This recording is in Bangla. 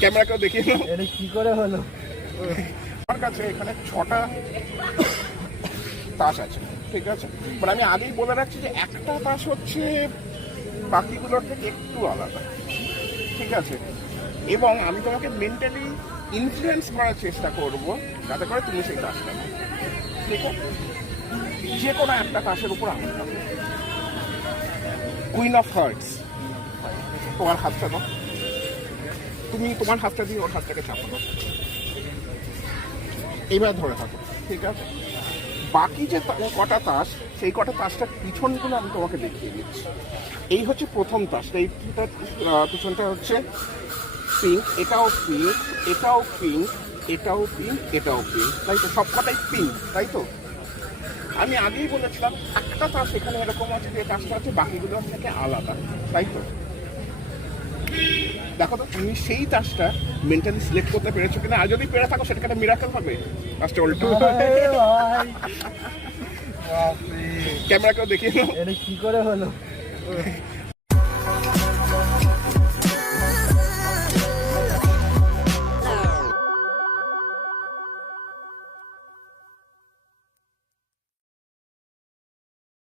ক্যামেরাকেও দেখিয়ে নাও। এটা কি করে হলো? আমার কাছে এখানে 6টা তাস আছে, ঠিক আছে? বাট আমি আগেই বলে রাখছি যে একটা তাস হচ্ছে বাকিগুলোর থেকে একটু আলাদা, ঠিক আছে? এবং আমি তোমাকে মেন্টালি ইনফ্লুয়েন্স করার চেষ্টা করব যাতে করে তুমি সেই তাসটা নাও, ঠিক আছে? যে কোনো একটা তাসের উপর আমি যাবো। কুইন অফ হার্টস, তোমার হাতটা দাও, তুমি তোমার হাতটা দিয়ে ওর হাতটাকে চাপানো, এইবার ধরে থাকো, ঠিক আছে? বাকি যে কটা তাস, সেই কটা তাসটার পিছনগুলো আমি তোমাকে দেখিয়ে দিচ্ছি। এই হচ্ছে প্রথম তাসটা, এইটার পিছনটা হচ্ছে পিঙ্ক, এটাও পিঙ্ক, এটাও পিঙ্ক, এটাও পিঙ্ক, এটাও পিঙ্ক, তাই তো? সব কটাই পিঙ্ক, তাই তো? আমি আগেই বলেছিলাম একটা তাস এখানে এরকম আছে যে তাসটা আছে বাকিগুলোর থেকে আলাদা, তাই তো? দেখো তো তুমি সেই তাসটা মেন্টালি সিলেক্ট করতে পেরেছো কিনা। আর যদি পেরে থাকো সেটা একটা মিরাকেল হবে। তাসটা উল্টো। ক্যামেরাকেও দেখিয়ে নাও। এটা কি করে হলো?